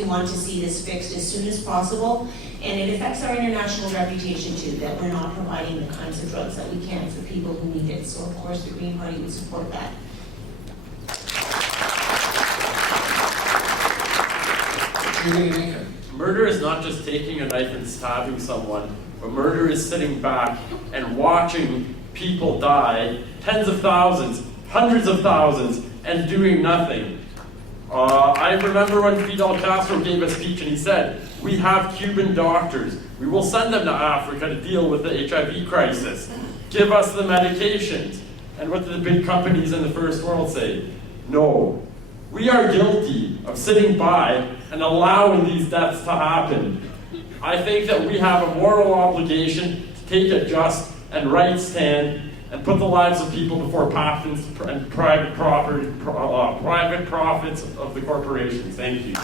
we want to see this fixed as soon as possible. And it affects our international reputation too, that we're not providing the kinds of drugs that we can for people who need it. So of course the Green Party would support that. Murder is not just taking a knife and stabbing someone, but murder is sitting back and watching people die, tens of thousands, hundreds of thousands, and doing nothing. I remember when Fidel Castro gave a speech and he said, "We have Cuban doctors. We will send them to Africa to deal with the HIV crisis. Give us the medications." And what did the big companies in the first world say? No. We are guilty of sitting by and allowing these deaths to happen. I think that we have a moral obligation to take a just and right stand and put the lives of people before patents and private profits of the corporations. Thank you.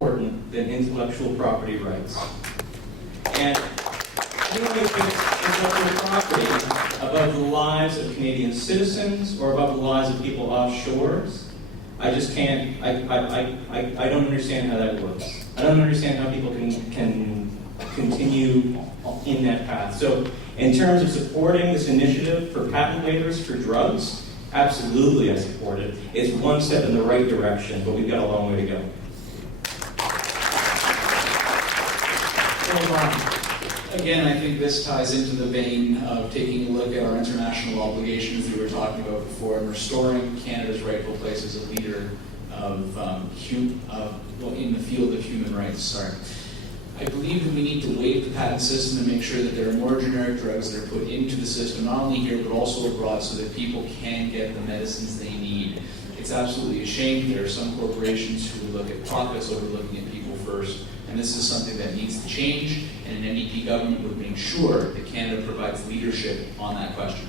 Important than intellectual property rights. And anyone who puts intellectual property above the lives of Canadian citizens or above the lives of people offshores, I just can't, I don't understand how that works. I don't understand how people can continue in that path. So in terms of supporting this initiative for patent waivers for drugs, absolutely I support it. It's one step in the right direction, but we've got a long way to go. Again, I think this ties into the vein of taking a look at our international obligations that we were talking about before and restoring Canada's rightful place as a leader of, in the field of human rights. I believe that we need to waive the patent system and make sure that there are more generic drugs that are put into the system, not only here but also abroad, so that people can get the medicines they need. It's absolutely a shame. There are some corporations who look at profits over looking at people first, and this is something that needs to change, and an NDP government would make sure that Canada provides leadership on that question.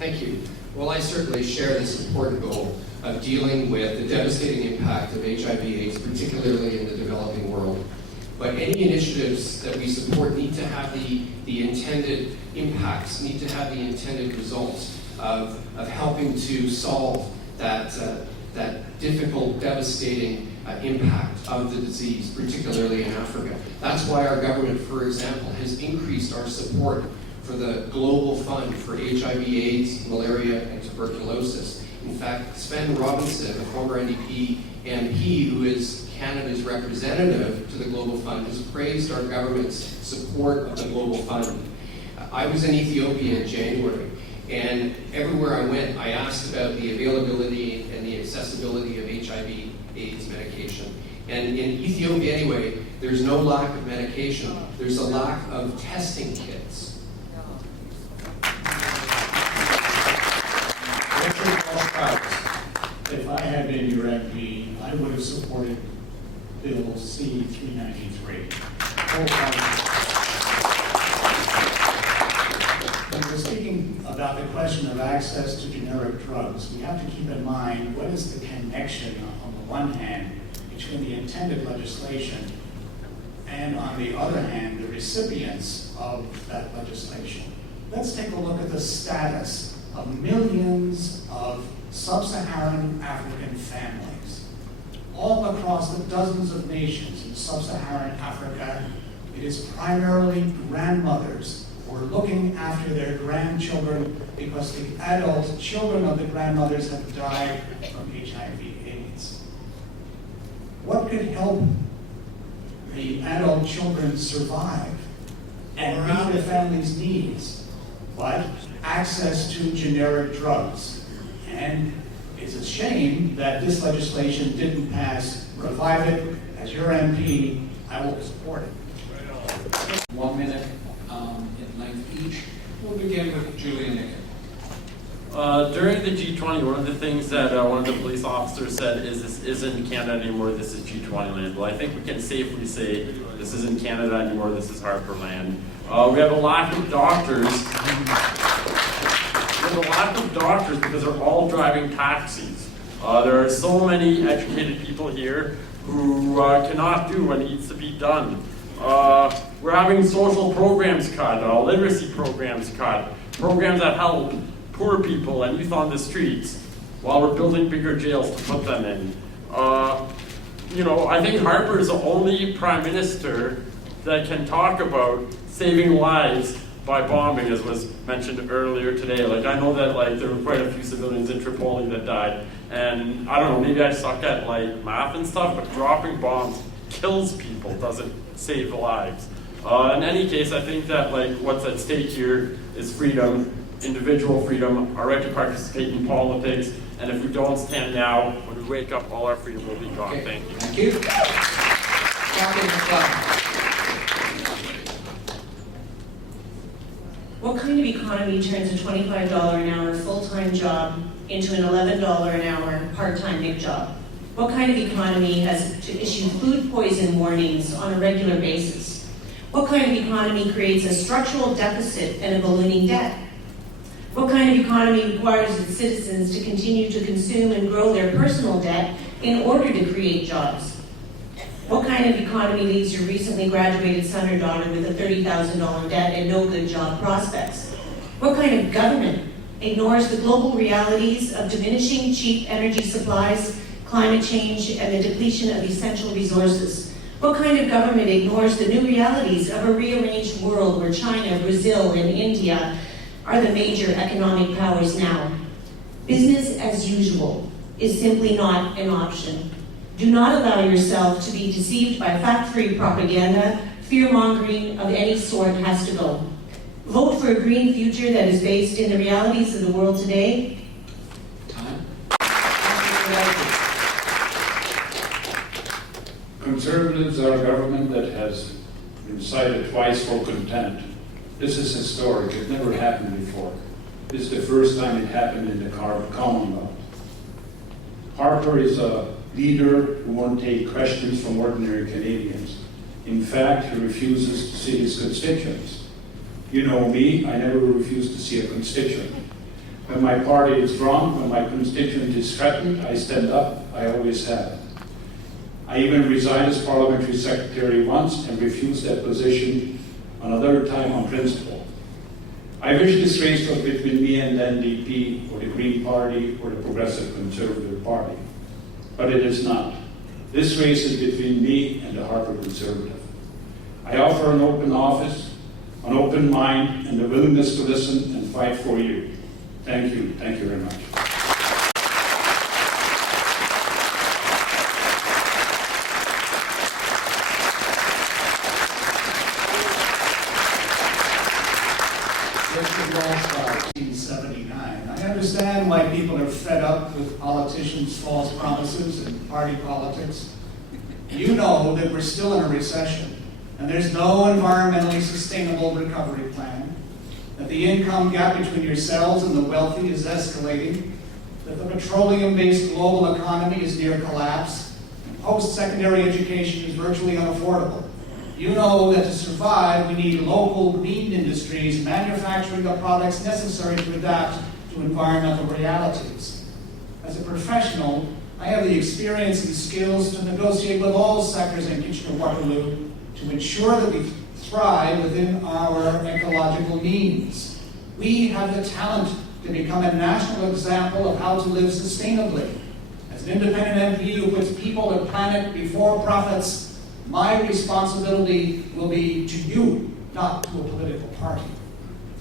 Thank you. Well, I certainly share this important goal of dealing with the devastating impact of HIV/AIDS, particularly in the developing world. But any initiatives that we support need to have the intended impacts, need to have the intended results of helping to solve that difficult, devastating impact of the disease, particularly in Africa. That's why our government, for example, has increased our support for the Global Fund for HIV/AIDS, malaria, and tuberculosis. In fact, Sven Robinson, a former NDP MP who is Canada's representative to the Global Fund, has praised our government's support of the Global Fund. I was in Ethiopia in January, and everywhere I went, I asked about the availability and the accessibility of HIV/AIDS medication. And in Ethiopia anyway, there's no lack of medication, there's a lack of testing kits. If I had been your MP, I would have supported Bill C-393. When we're speaking about the question of access to generic drugs, we have to keep in mind what is the connection on the one hand between the intended legislation and on the other hand the recipients of that legislation. Let's take a look at the status of millions of sub-Saharan African families all across the dozens of nations in sub-Saharan Africa. It is primarily grandmothers who are looking after their grandchildren because the adult children of the grandmothers have died from HIV/AIDS. What could help the adult children survive and meet the family's needs but access to generic drugs? And it's a shame that this legislation didn't pass. Revive it. As your MP, I will support it. 1 minute in length each. We'll begin with Julia Nickett. During the G20, one of the things that one of the police officers said is this isn't Canada anymore, this is G20 land. Well, I think we can safely say this isn't Canada anymore, this is Harper land. We have a lack of doctors. There's a lack of doctors because they're all driving taxis. There are so many educated people here who cannot do what needs to be done. We're having social programs cut, literacy programs cut, programs that help poor people and youth on the streets while we're building bigger jails to put them in. You know, I think Harper is the only prime minister that can talk about saving lives by bombing, as was mentioned earlier today. Like, I know that like there were quite a few civilians in Tripoli that died, and I don't know, maybe I suck at like math and stuff, but dropping bombs kills people, doesn't save lives. In any case, I think that like what's at stake here is freedom, individual freedom, our right to participate in politics, and if we don't stand now, when we wake up, all our freedom will be gone. Okay. Thank you. Thank you. Talking about- What kind of economy turns a $25 an hour full-time job into an $11 an hour part-time MIG job? What kind of economy has to issue food poison warnings on a regular basis? What kind of economy creates a structural deficit and a ballooning debt? What kind of economy requires its citizens to continue to consume and grow their personal debt in order to create jobs? What kind of economy leaves your recently graduated son or daughter with a $30,000 debt and no good job prospects? What kind of government ignores the global realities of diminishing cheap energy supplies, climate change, and the depletion of essential resources? What kind of government ignores the new realities of a rearranged world where China, Brazil, and India are the major economic powers now? Business as usual is simply not an option. Do not allow yourself to be deceived by fact-free propaganda. Fear-mongering of any sort has to go. Vote for a green future that is based in the realities of the world today. Time? Conservatives are a government that has been cited twice for contempt. This is historic. It never happened before. This is the first time it happened in the Commonwealth. Harper is a leader who won't take questions from ordinary Canadians. In fact, he refuses to see his constituents. You know me, I never refuse to see a constituent. When my party is wrong, when my constituent is threatened, I stand up. I always have. I even resigned as parliamentary secretary once and refused that position another time on principle. I wish this race was between me and the NDP, or the Green Party, or the Progressive Conservative Party. But it is not. This race is between me and the Harper Conservative. I offer an open office, an open mind, and the willingness to listen and fight for you. Thank you. Thank you very much. I understand why people are fed up with politicians' false promises and party politics. You know that we're still in a recession, and there's no environmentally sustainable recovery plan, that the income gap between yourselves and the wealthy is escalating, that the petroleum-based global economy is near collapse, and post-secondary education is virtually unaffordable. You know that to survive, we need local green industries manufacturing the products necessary to adapt to environmental realities. As a professional, I have the experience and skills to negotiate with all sectors in Kitchener-Waterloo to ensure that we thrive within our ecological means. We have the talent to become a national example of how to live sustainably. As an independent MP who puts people and planet before profits, my responsibility will be to you, not to a political party.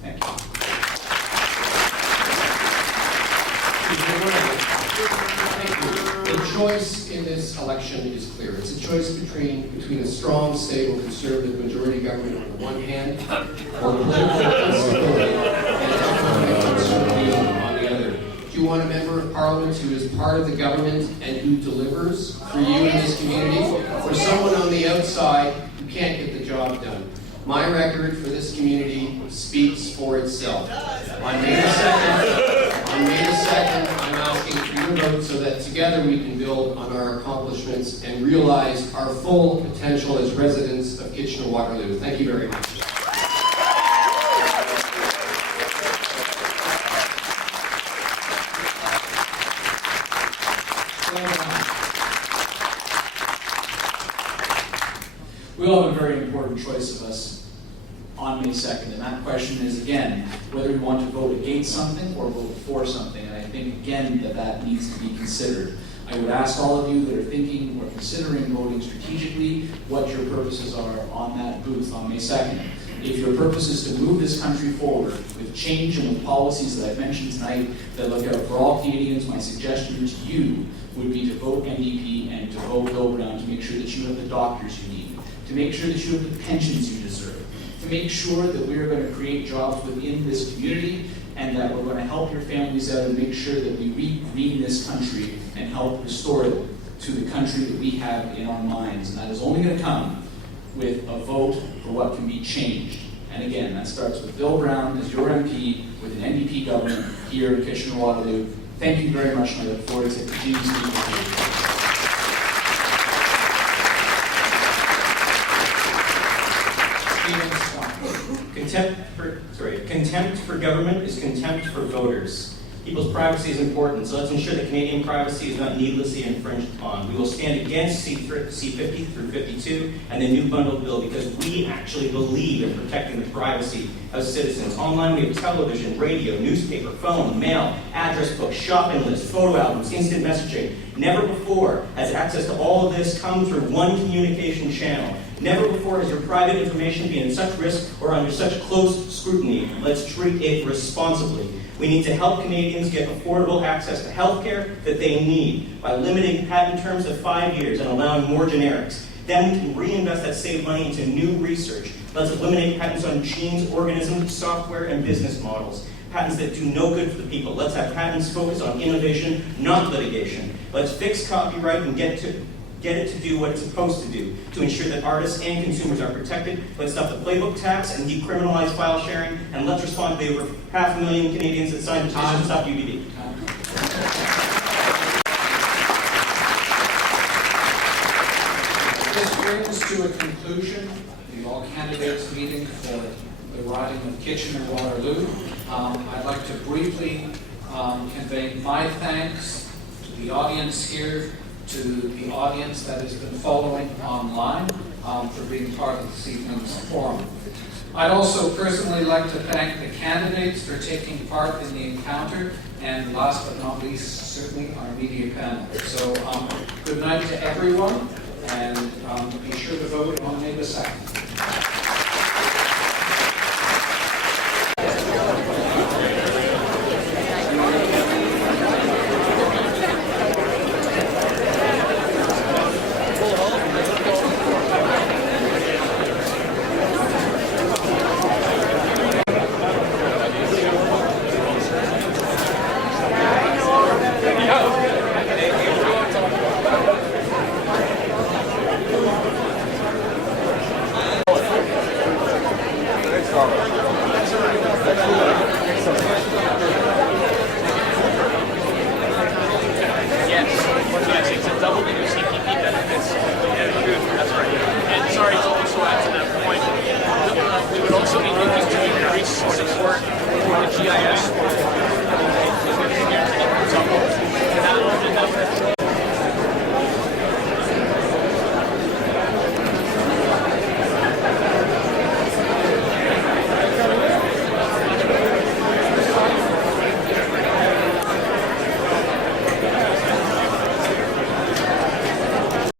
Thank you. The choice in this election is clear. It's a choice between a strong, stable, conservative majority government on the one hand, or political instability and economic uncertainty on the other. Do you want a member of parliament who is part of the government and who delivers for you in this community, or someone on the outside who can't get the job done? My record for this community speaks for itself. On May the 2nd, I'm asking for your vote so that together we can build on our accomplishments and realize our full potential as residents of Kitchener-Waterloo. Thank you very much. We all have a very important choice of us on on May 2nd. And that question is, again, whether we want to vote against something or vote for something. And I think, again, that needs to be considered. I would ask all of you that are thinking or considering voting strategically what your purposes are on that booth on May 2nd. If your purpose is to move this country forward with change and with policies that I've mentioned tonight that look out for all Canadians, my suggestion to you would be to vote NDP and to vote Bill Brown to make sure that you have the doctors you need, to make sure that you have the pensions you deserve, to make sure that we are going to create jobs within this community and that we're going to help your families out and make sure that we re-green this country and help restore it to the country that we have in our minds. And that is only going to come with a vote for what can be changed. And again, that starts with Bill Brown as your MP, with an NDP government here in Kitchener-Waterloo. Thank you very much, and I look forward to continuing to speak with you. Contempt for government is contempt for voters. People's privacy is important, so let's ensure that Canadian privacy is not needlessly infringed upon. We will stand against C50 through 52 and the new bundled bill because we actually believe in protecting the privacy of citizens. Online we have television, radio, newspaper, phone, mail, address book, shopping lists, photo albums, instant messaging. Never before has access to all of this come through one communication channel. Never before has your private information been in such risk or under such close scrutiny. Let's treat it responsibly. We need to help Canadians get affordable access to health care that they need by limiting patent terms to 5 years and allowing more generics. Then we can reinvest that saved money into new research. Let's eliminate patents on genes, organisms, software, and business models. Patents that do no good for the people. Let's have patents focus on innovation, not litigation. Let's fix copyright and get it to do what it's supposed to do, to ensure that artists and consumers are protected. Let's stop the playbook tax and decriminalize file sharing, and let's respond to the over 500,000 Canadians that signed a petition to stop UBD. This brings to a conclusion the All-Candidates meeting for the riding of Kitchener-Waterloo. I'd like to briefly convey my thanks to the audience here, to the audience that has been following online for being part of this evening's forum. I'd also personally like to thank the candidates for taking part in the encounter, and last but not least, certainly our media panel. So good night to everyone, and be sure to vote on May the 2nd.